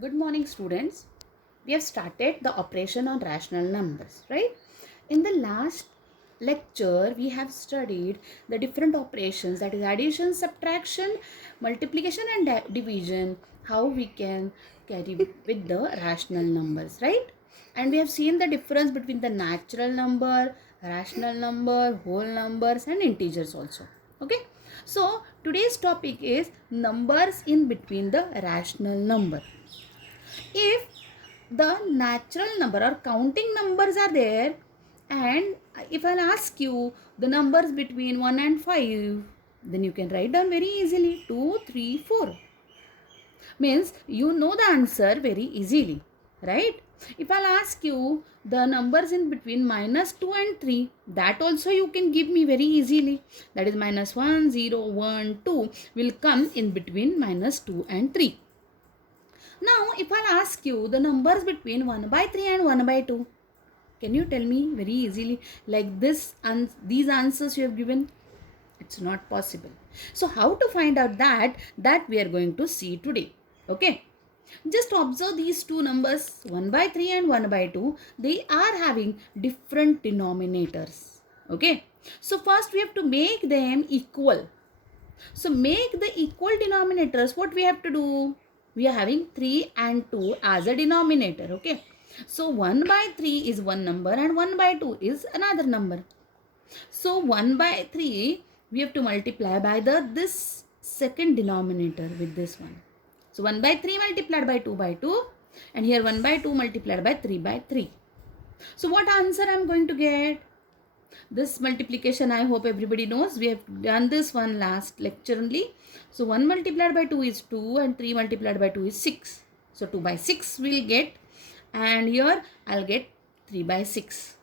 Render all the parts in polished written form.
Good morning, students. We have started the operation on rational numbers, right? In the last lecture, we have studied the different operations, that is addition, subtraction, multiplication and division, how we can carry with the rational numbers, right? And we have seen the difference between the natural number, rational number, whole numbers and integers also. Okay? So, today's topic is numbers in between the rational number. If the natural number or counting numbers are there, and if I'll ask you the numbers between 1 and 5, then you can write down very easily 2, 3, 4. Means you know the answer very easily, right? If I'll ask you the numbers in between minus 2 and 3, that also you can give me very easily. That is minus 1, 0, 1, 2 will come in between minus 2 and 3. Now, if I'll ask you the numbers between 1 by 3 and 1 by 2, can you tell me very easily like this and these answers you have given? It's not possible. So, how to find out that we are going to see today. Okay. Just observe these two numbers 1 by 3 and 1 by 2. They are having different denominators. Okay. So, first we have to make them equal. So, make the equal denominators. What we have to do? We are having 3 and 2 as a denominator. Okay. So, 1 by 3 is one number and 1 by 2 is another number. So, 1 by 3 we have to multiply by this second denominator with this one. So, 1 by 3 multiplied by 2 by 2 and here 1 by 2 multiplied by 3 by 3. So, what answer I am going to get? This multiplication I hope everybody knows. We have done this one last lecture only. So 1 multiplied by 2 is 2 and 3 multiplied by 2 is 6. So 2 by 6 we'll get, and here I'll get 3 by 6.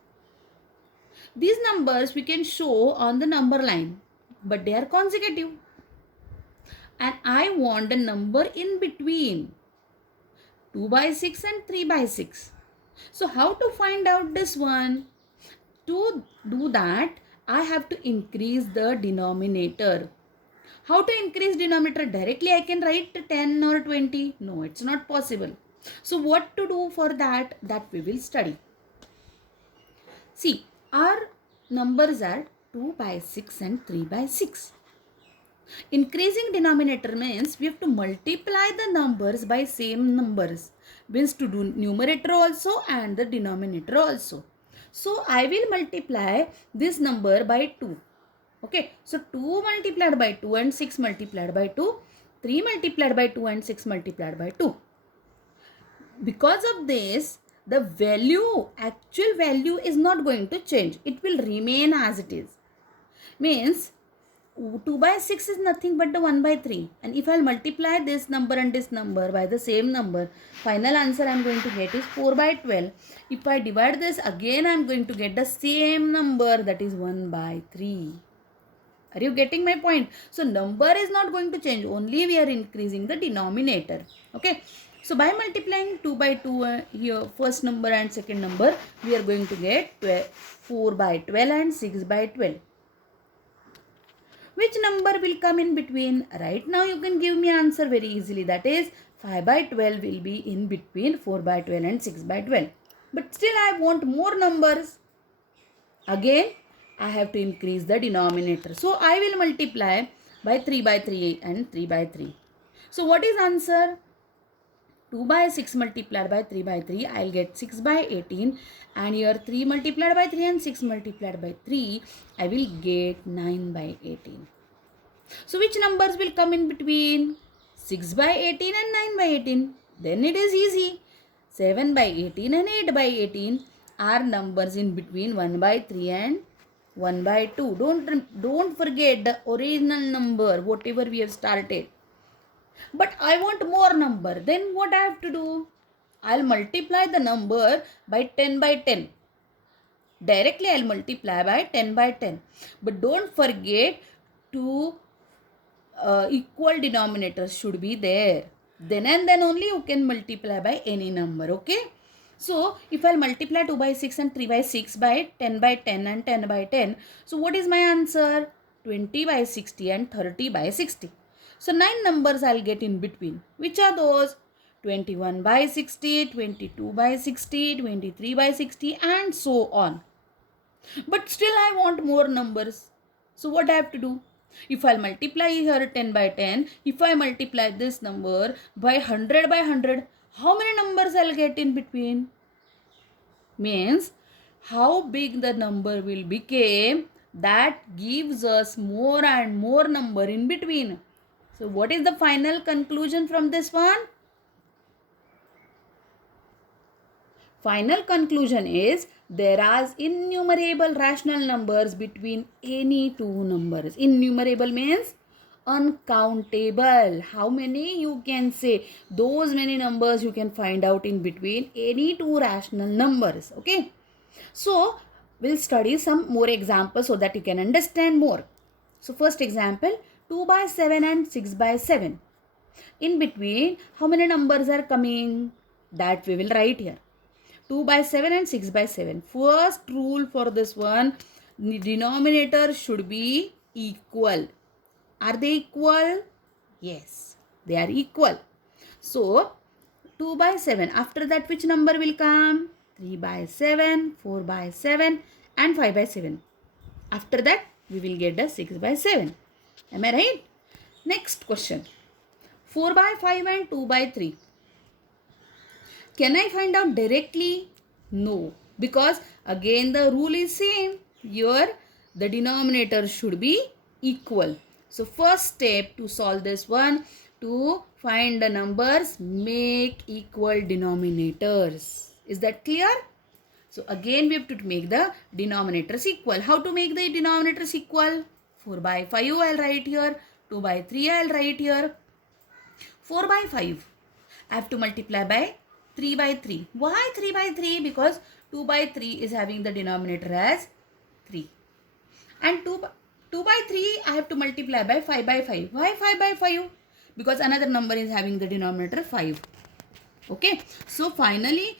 These numbers we can show on the number line, but they are consecutive. And I want the number in between 2 by 6 and 3 by 6. So how to find out this one? To do that, I have to increase the denominator. How to increase denominator? Directly I can write 10 or 20. No, it's not possible. So what to do for that? That we will study. See, our numbers are 2 by 6 and 3 by 6. Increasing denominator means we have to multiply the numbers by same numbers. Means to do numerator also and the denominator also. So I will multiply this number by 2. Okay. So 2 multiplied by 2 and 6 multiplied by 2. 3 multiplied by 2 and 6 multiplied by 2. Because of this, the actual value is not going to change. It will remain as it is. Means 2 by 6 is nothing but the 1 by 3. And if I multiply this number and this number by the same number, final answer I am going to get is 4 by 12. If I divide this again, I am going to get the same number, that is 1 by 3. Are you getting my point? So, number is not going to change. Only we are increasing the denominator. Okay. So, by multiplying 2 by 2 here, first number and second number, we are going to get 4 by 12 and 6 by 12. Which number will come in between? Right now you can give me answer very easily. That is 5 by 12 will be in between 4 by 12 and 6 by 12. But still I want more numbers. Again I have to increase the denominator. So I will multiply by 3 by 3 and 3 by 3. So what is answer? 2 by 6 multiplied by 3 by 3, I will get 6 by 18, and here 3 multiplied by 3 and 6 multiplied by 3, I will get 9 by 18. So which numbers will come in between? 6 by 18 and 9 by 18. Then it is easy. 7 by 18 and 8 by 18 are numbers in between 1 by 3 and 1 by 2. Don't forget the original number, whatever we have started. But I want more number. Then what I have to do? I'll multiply the number by 10 by 10. Directly I'll multiply by 10 by 10. But don't forget to equal denominators should be there. Then and then only you can multiply by any number. Okay. So if I'll multiply 2 by 6 and 3 by 6 by 10 by 10 and 10 by 10. So what is my answer? 20 by 60 and 30 by 60. So 9 numbers I'll get in between. Which are those? 21 by 60, 22 by 60, 23 by 60, and so on. But still I want more numbers. So what I have to do? If I'll multiply here 10 by 10, if I multiply this number by 100 by 100, how many numbers I'll get in between? Means how big the number will become, that gives us more and more number in between. So what is the final conclusion from this one? Final conclusion is there are innumerable rational numbers between any two numbers. Innumerable means uncountable. How many you can say? Those many numbers you can find out in between any two rational numbers. Okay. So we'll study some more examples so that you can understand more. So first example, 2 by 7 and 6 by 7. In between, how many numbers are coming? That we will write here. 2 by 7 and 6 by 7. First rule for this one, the denominator should be equal. Are they equal? Yes, they are equal. So, 2 by 7. After that, which number will come? 3 by 7, 4 by 7 and 5 by 7. After that, we will get the 6 by 7. Am I right? Next question. 4 by 5 and 2 by 3. Can I find out directly? No, because again the rule is same. Here the denominator should be equal. So first step to solve this one, to find the numbers, make equal denominators. Is that clear? So again we have to make the denominators equal. How to make the denominators equal? 4 by 5 I will write here. 2 by 3 I will write here. 4 by 5 I have to multiply by 3 by 3. Why 3 by 3? Because 2 by 3 is having the denominator as 3. And 2 by 3 I have to multiply by 5 by 5. Why 5 by 5? Because another number is having the denominator 5. Okay. So finally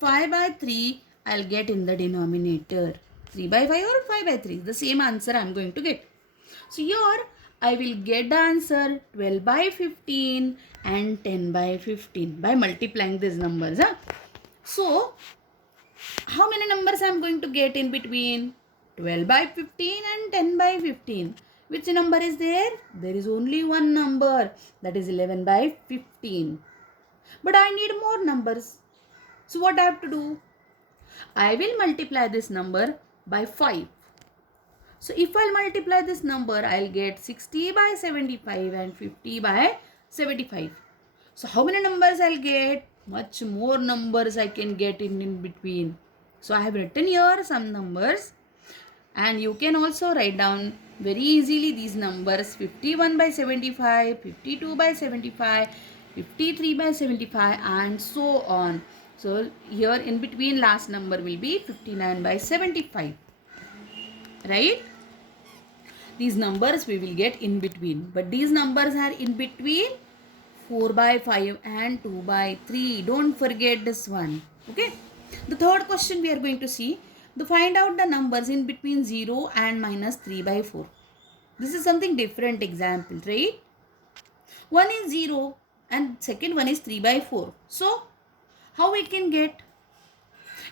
5 by 3 I'll get in the denominator. 3 by 5 or 5 by 3. The same answer I'm going to get. So here I will get the answer 12 by 15 and 10 by 15 by multiplying these numbers. So, how many numbers I am going to get in between? 12 by 15 and 10 by 15. Which number is there? There is only one number, that is 11 by 15. But I need more numbers. So, what I have to do? I will multiply this number by 5. So if I'll multiply this number, I'll get 60 by 75 and 50 by 75. So how many numbers I'll get? Much more numbers I can get in between. So I have written here some numbers, and you can also write down very easily these numbers: 51 by 75, 52 by 75, 53 by 75 and so on. So here in between last number will be 59 by 75. Right? These numbers we will get in between. But these numbers are in between 4 by 5 and 2 by 3. Don't forget this one. Okay. The third question we are going to see. To find out the numbers in between 0 and minus 3 by 4. This is something different example. Right? One is 0 and second one is 3 by 4. So, how we can get?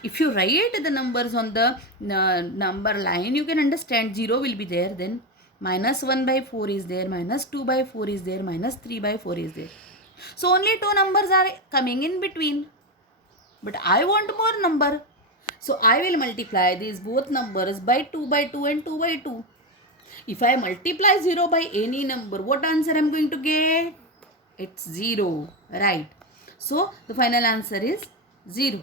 If you write the numbers on the number line, you can understand 0 will be there, then minus 1 by 4 is there, minus 2 by 4 is there, minus 3 by 4 is there. So only two numbers are coming in between. But I want more number. So I will multiply these both numbers by 2 by 2 and 2 by 2. If I multiply 0 by any number, what answer I am going to get? It's 0. Right. So the final answer is 0.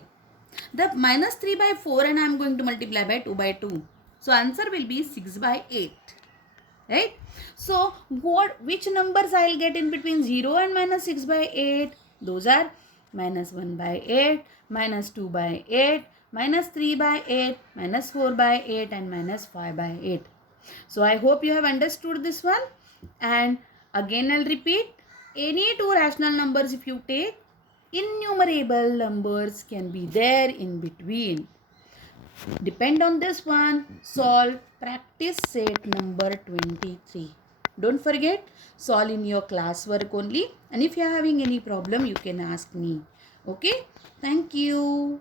The minus 3 by 4 and I am going to multiply by 2 by 2. So answer will be 6 by 8. Right? So which numbers I will get in between 0 and minus 6 by 8? Those are minus 1 by 8, minus 2 by 8, minus 3 by 8, minus 4 by 8 and minus 5 by 8. So I hope you have understood this one. And again I'll repeat, any two rational numbers if you take, innumerable numbers can be there in between. Depend on this one. Solve practice set number 23. Don't forget, solve in your classwork only. And if you are having any problem, you can ask me. Okay? Thank you.